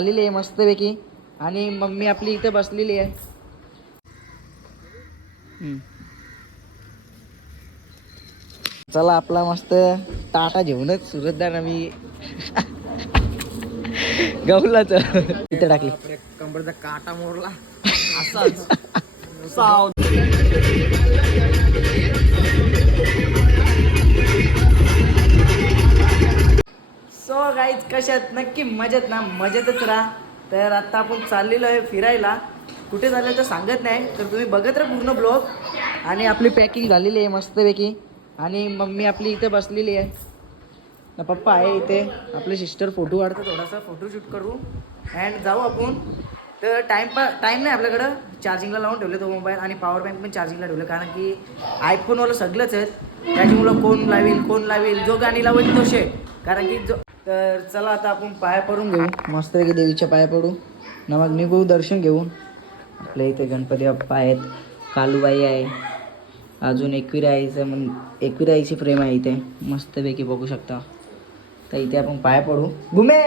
आलेली आहे मस्तपैकी आणि मम्मी आपली इथे बसलेली आहे. चला आपला मस्त टाटा घेऊनच सुरतदार आम्ही गहुलाच इथे टाकली. कंबरचा काटा मोडला असाच. सो गाईज कशात नक्की मजेत ना, मजेतच राहा. तर आता आपण चाललेलो आहे फिरायला. कुठे चाललं तर सांगत नाही, तर तुम्ही बघत राहा पूर्ण ब्लॉग. आणि आपली पॅकिंग झालेली आहे मस्तपैकी आणि मम्मी आपली इथे बसलेली आहे ना, पप्पा आहे इथे. आपले सिस्टर फोटो काढतो, थोडासा फोटोशूट करू अँड जाऊ आपण. तर टाईम नाही आपल्याकडं. चार्जिंगला लावून ठेवले तो मोबाईल आणि पॉवर बँक पण चार्जिंगला ठेवलं, कारण की आयफोनवालं सगळंच आहेत. त्याच्यामुळं कोण लावेल जो गाणी लावेल तो शेट, कारण की जो. तर चला आता आपण पाया पडून घेऊ मस्तपैकी, देवीच्या पाया पडू ना, मग निघू दर्शन घेऊन. आपल्या इथे गणपती बाप्पा आहेत, कालूबाई आहे, अजून एकविराईचं एकविराईची फ्रेम आहे इथे मस्तपैकी बघू शकता. तर इथे आपण पाया पडू. घुमे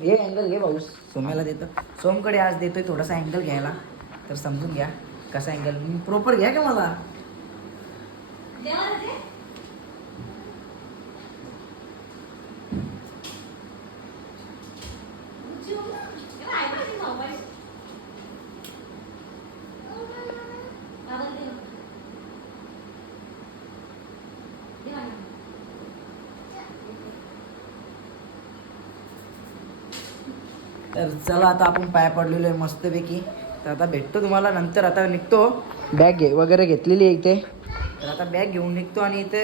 हे अँगल घे भाऊ, सोम्याला देतो. सोमकडे आज देतोय थोडासा अँगल घ्यायला, तर समजून घ्या कसा अँगल. प्रॉपर घ्या का मला. तर चला आता आपण पाया पडलेलो आहे मस्तपैकी. तर आता भेटतो तुम्हाला नंतर. आता निघतो. बॅग वगैरे घेतलेली आहे इथे, तर आता बॅग घेऊन निघतो. आणि इथे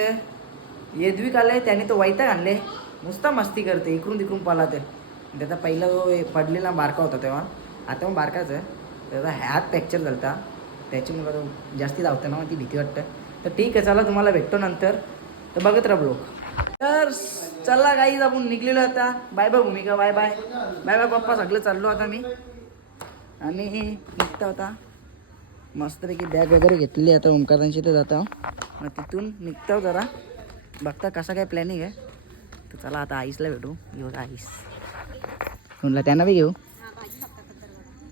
येदविक आले, त्याने तो वैताग आणले, नुसता मस्ती करते, इकडून तिकडून पालाते. त्याचा पहिला जो पडलेला बारका होता तेव्हा, आता पण बारकाच आहे. त्याचा हात फ्रॅक्चर झाला होता, त्याच्यामुळं तो जास्ती धावतं ना, ती भीती वाटतं. तर ठीक आहे, चला तुम्हाला भेटतो नंतर. तर बघत राहा ब्लॉग. तर चला गाईज आपण निघलेलो आता. बाय बाय भूमिका, बाय बाय बाय बाय पप्पा, सगळं चाललो आता मी. आणि निघता होता मस्तपैकी. बॅग वगैरे घेतलेली आता ओमकारांची तर जाता, मग तिथून निघता जरा बघता कसा काय प्लॅनिंग आहे. तर चला आता आईसला भेटू. घेऊ आईस म्हणला, त्यांना बी घेऊ.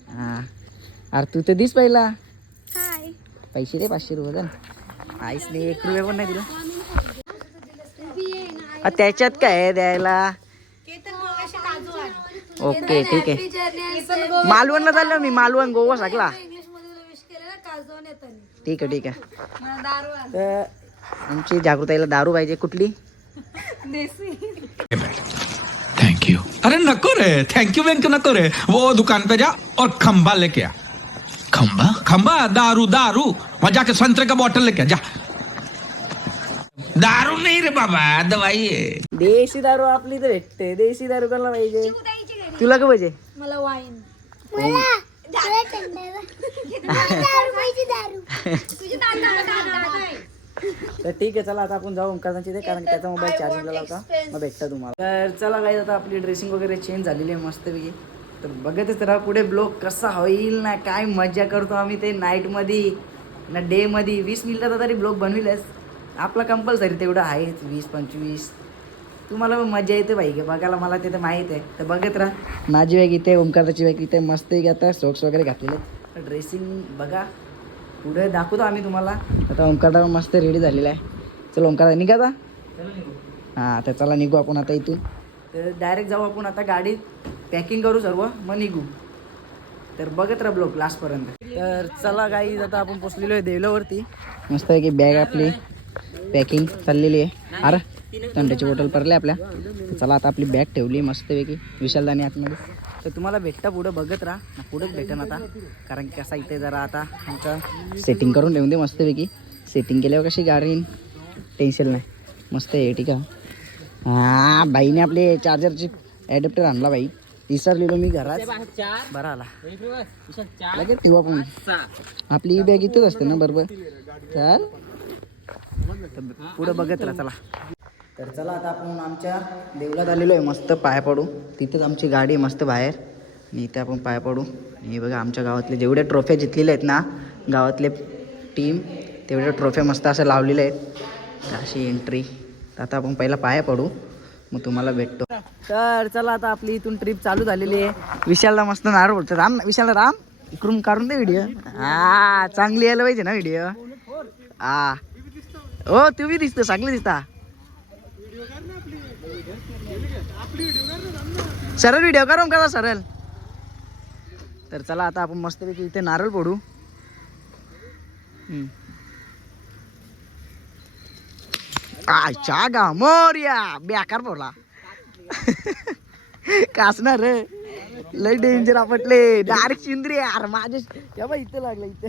हां अरे तू तर दिस पहिला. पैसे दे 500 रुपये तर. आईसने 1 रुपया पण नाही दिला. त्याच्यात काय आहे द्यायला. ओके ठीक आहे. मालवणला चाललो मी, मालवण गोवा सगळा. ठीक आहे ठीक आहे. तर आमची जागृताईला दारू पाहिजे. कुठली. Thank you. अरे नको रे, थैंक यू वेंक नको रे. वो दुकान पे जा और खंबा लेके आ. खंबा खंबा दारू दारू. वहां जाके संतरे का बॉटल लेके आ जा. दारू नहीं रे बाबा, दवाई है. देशी दारू आपली तर भेटते. देशी दारू कोणाला पाहिजे. तुला का पाहिजे. मला वाईन. तर ठीक आहे, चला आता आपण जाऊ ओंकारांची इथे, कारण त्याचा मोबाईल चार्जिंगला लावता, मग भेटता तुम्हाला. तर चला काही आता आपली ड्रेसिंग वगैरे चेंज झालेली आहे मस्तपैकी. तर बघतच राहा पुढे ब्लॉग कसा होईल ना, काय मजा करतो आम्ही ते नाईटमध्ये ना डेमध्ये. 20 मिनिटाचा तरी ब्लॉग बनविलेस आपला कंपल्सरी तेवढं आहे. 20-25 तुम्हाला मजा येते बाई बघायला, मला ते तर माहीत आहे. तर बघत राहा. माझी बॅग इथे, ओंकारची बॅग इथे मस्त आता सॉक्स वगैरे घातलेले. तर ड्रेसिंग बघा, पुढे दाखवतो आम्ही तुम्हाला. आता ओंकार मस्त रेडी झालेला आहे. चला ओंकार निघा आता. हां तर चला निघू आपण आता इथून. तर डायरेक्ट जाऊ आपण आता गाडीत, पॅकिंग करू सर्व, मग निघू. तर बघत राहा ब्लॉग लास्टपर्यंत. तर चला गाईज आता आपण पोचलेलो आहे देवलावरती. मस्त आहे की बॅग आपली पॅकिंग चाललेली आहे. अरे थंडाची बॉटल पडली आपल्या. चला आता आपली बॅग ठेवली मस्तपैकी विशालदानी आतमध्ये. तर तुम्हाला भेटता पुढं, बघत राहा. पुढंच भेटेन आता, कारण की कसा इथे जरा आता आमचं सेटिंग करून ठेवून दे मस्तपैकी. सेटिंग केल्यावर कशी गाडी टेन्शन नाही, मस्त आहे. ठीक आहे. हां बाईने आपले चार्जरची ॲडॅप्टर आणला बाई, विसरलेलो मी घरात. बरा आला लगेच ठेवू आपण. आपली ही बॅग इथंच असते ना बरोबर. चल पुढं बघत राहा. चला तर चला आता आपण आमच्या देवलात आलेलो आहे. मस्त पाया पडू. तिथेच आमची गाडी आहे मस्त बाहेर, आणि इथे आपण पाया पडू. हे बघा आमच्या गावातले जेवढ्या ट्रॉफ्या जिंकलेल्या आहेत ना, गावातले टीम तेवढ्या ट्रॉफ्या मस्त असं लावलेल्या आहेत. अशी एंट्री. तर आता आपण पहिला पाया पडू, मग तुम्हाला भेटतो. तर चला आता आपली इथून ट्रिप चालू झालेली आहे. विशालला मस्त नारळ बोलतो. विशालला राम इकडून काढून दे व्हिडिओ. हा चांगली यायला पाहिजे ना व्हिडिओ. हा हो तुम्ही दिसतो चांगले दिसता. सरळ व्हिडिओ करून करा सरळ. तर चला आता आपण मस्तपैकी इथे नारळ फोडू. आयच्या गा मोर्या बेकार फोडला. कासणार रे लय डेंजर आपटले डायरेक्ट चिंद्री यार माझे. इथं लागलं इथे.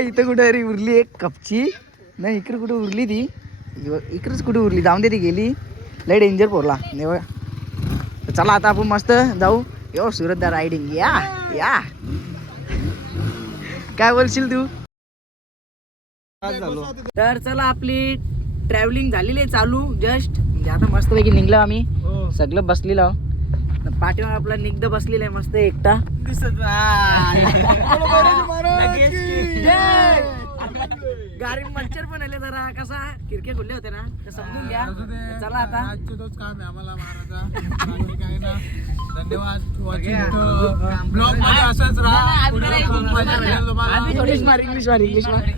इथं कुठे अरे उरली एक कपची नाही. इकडे कुठे उरली ती. इकडेच कुठे उरली जाऊन दे ती गेली. लय डेंजर फोडला. चला आता आपण मस्त जाऊ. यो सुरतदार रायडिंग या या. काय बोलशील तू. तर चला आपली ट्रॅव्हलिंग झालेली आहे चालू जस्ट. म्हणजे आता मस्तपैकी निघलो आम्ही. सगळं बसलेलो पाठीवर आपला निघद बसलेला आहे मस्त एकटा. गाडी पंक्चर पण आले जरा कसा खिडके खुलले होते ना तर समजून घ्या. चला आता काम आहे आम्हाला महाराजा. धन्यवाद. ब्लॉग मध्ये असंच राहा. इंग्लिश मार.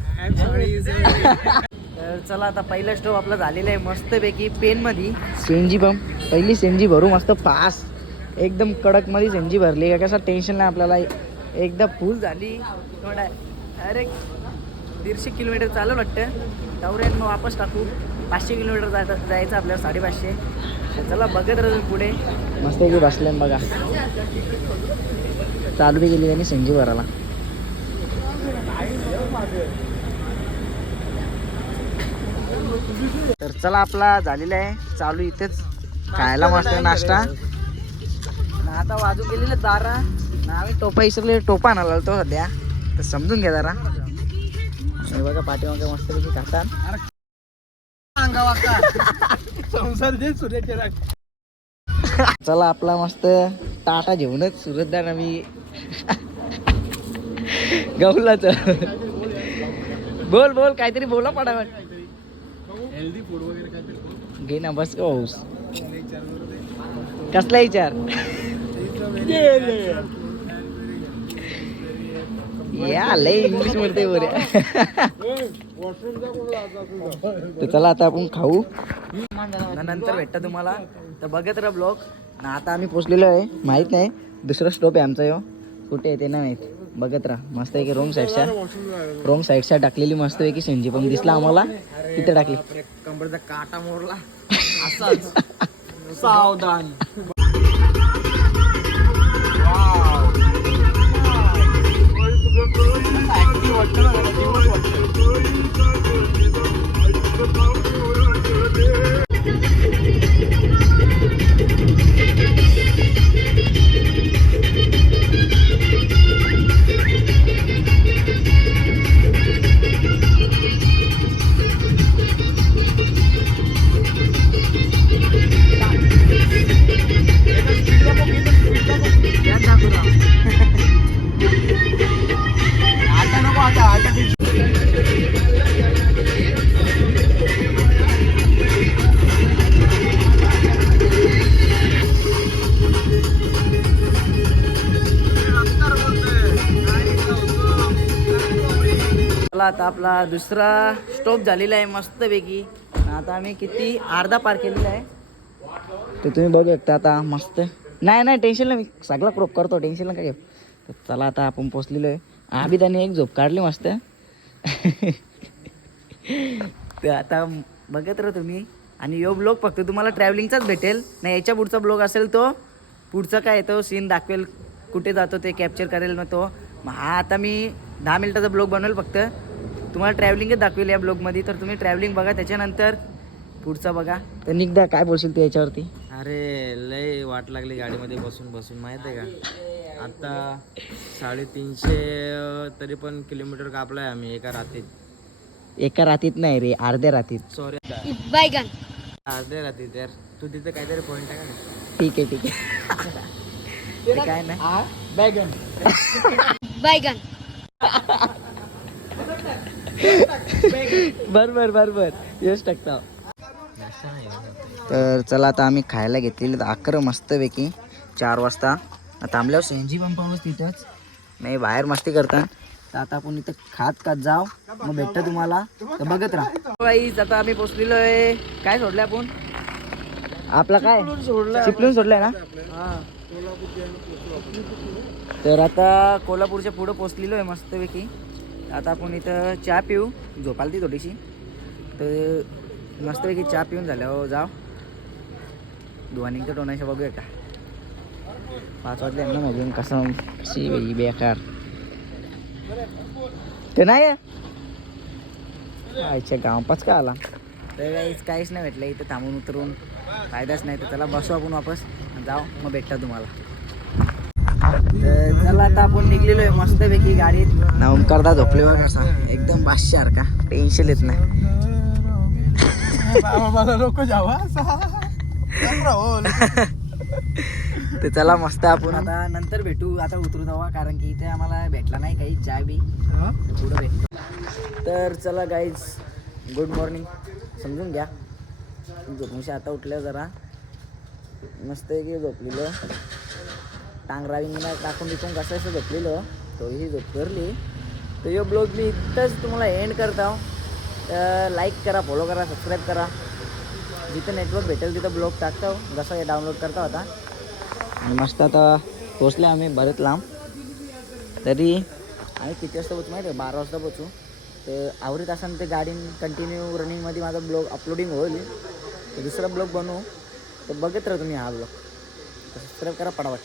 तर चला आता पहिला स्टॉप आपला झालेला आहे मस्तपैकी पेनमध्ये. सीएनजी पंप पहिली सीएनजी भरू मस्त फास्ट एकदम कडक मध्ये सीएनजी भरली का कसं टेन्शन नाही आपल्याला. एकदा फुल झाली अरे 150 किलोमीटर चालू वाटतं. त्यावर मग वापस टाकू. 500 किलोमीटर जायचं आपल्याला 550. चला बघत राहतो पुढे. मस्तपैकी बसल्या बघा. चालू बी गेली त्यांनी सीएनजी भरायला. तर चला आपला झालेला आहे चालू इथेच खायला मस्त नाश्ता. आता वाजू गेलेले 12 ना. आम्ही टोपा इसरले टोपा आणायला तो सध्या तर समजून घ्या जरा. बघा पाठीमागे मस्तपैकी खातात. चला आपला मस्त टाटा घेऊनच सुरतदार आम्ही गौलाच. बोल बोल काहीतरी बोला पडावं. हेल्दी फूड वगैरे काय घे ना बस पाऊस. कसला विचार या लय इंग्लिश मध्ये बरे. तर चला आता आपण खाऊ नंतर भेटता तुम्हाला. तर बघत राहा ब्लॉग. आता आम्ही पोचलेलो आहे. माहित नाही दुसरा स्टॉप आहे आमचा. यो कुठे आहे ते नाही माहित. बघत राहा मस्त पैकी रोंग साईडच्या टाकलेली मस्त पैकी सीएनजी पंप दिसला आम्हाला. तिथे टाकली. कंबरचा काटा मोरला असाच. सावधान. आता आपला दुसरा स्टॉप झालेला आहे मस्तपैकी. आता आम्ही किती अर्धा पार केलेला आहे ते तुम्ही बघू शकता. आता मस्त नाही टेन्शन नाही. मी सगळा क्रॉप करतो टेन्शन नका घेऊ. तर चला आता आपण पोचलेलो आहे. आम्ही त्याने एक झोप काढली मस्त. तर आता बघत राहा तुम्ही. आणि यो ब्लॉग फक्त तुम्हाला ट्रॅव्हलिंगचाच भेटेल नाही. याच्या पुढचा ब्लॉग असेल तो पुढचा काय येतो सीन दाखवेल कुठे जातो ते कॅप्चर करेल मग तो. हा आता मी 10 मिनिटाचा ब्लॉग बनवेल फक्त. तुम्हाला ट्रॅव्हलिंगच दाखवेल या ब्लॉगमध्ये. तर तुम्ही ट्रॅव्हलिंग बघा त्याच्यानंतर पुढचा बघा. तर निघदा काय बोलशील तू याच्यावरती. अरे लय वाट लागली गाडीमध्ये बसून बसून माहित आहे का. आता 350 तरी पण किलोमीटर कापलाय आम्ही एका रात्रीत. एका रातीत नाही रे अर्ध्या रातीत. सॉरी अर्ध्या रात्रीत यार. तू तिथे काहीतरी पॉईंट आहे का. ठीक आहे ते काय नाही. बैगन बर यश टाकता. नाश्ता नाही तर चला आता आम्ही खायला घेतलेले 11 मस्तपैकी 4 वाजता थांबल्यावर सेंजी पण पाऊस तिथंच नाही बाहेर मस्ती करता. तर आता आपण इथं खात जाऊ मग भेटतं तुम्हाला तर बघत राहा. गाईज आता आम्ही पोचलेलो आहे. काय सोडलं आपण आपला काय चिपळूण सोडलाय ना. तर आता कोल्हापूरच्या पुढं पोचलेलो आहे मस्तपैकी. आता आपण इथं चहा पिऊ झोपाल ती थोडीशी तर मस्तपैकी चहा पिऊन झाल्यावर जाऊ धुवानिंगचं टोनायचं बघूया का. 5 वाजले ना मग कशी बाई बेकार ते नाही आईच्या गावापाच का आला. तर काहीच नाही भेटलं इथं थांबून उतरून फायदाच नाही. तर त्याला बसू आपण वापस जाऊ मग भेटता तुम्हाला. तर चला आता आपण निघलेलो आहे मस्तपैकी गाडीत. ना ओमकारदा झोपले बघा कसा एकदम बादशासारखा टेन्शन येत नाही. तर चला मस्त आपण आता नंतर भेटू. आता उतरू जावा कारण की इथे आम्हाला भेटला नाही काही चहा बी पुढं भेटतो. तर चला गाईज गुड मॉर्निंग समजून घ्या. झोपूनशी आता उठल्या जरा मस्त की झोपलेलं टांगराविंगला टाकून बिकून कसं झोपलेलं थोडीशी झोप करली. तर यो ब्लॉग मी इथंच तुम्हाला एंड करता. तर लाईक करा फॉलो करा सबस्क्राईब करा. जिथं नेटवर्क भेटेल तिथं ब्लॉग टाकतो जसं हे डाउनलोड करता होता. आणि मस्त आता पोचले आम्ही बरेच लांब. तरी आम्ही किती वाजता पोचू माहिती आहे 12 वाजता पोचू. तर आवडत असाल ते गाडी कंटिन्यू रनिंगमध्ये माझा ब्लॉग अपलोडिंग होईल. तर दुसरा ब्लॉग बनवू तर बघत राहा तुम्ही हा ब्लॉग. सबस्क्राईब करा पडावा.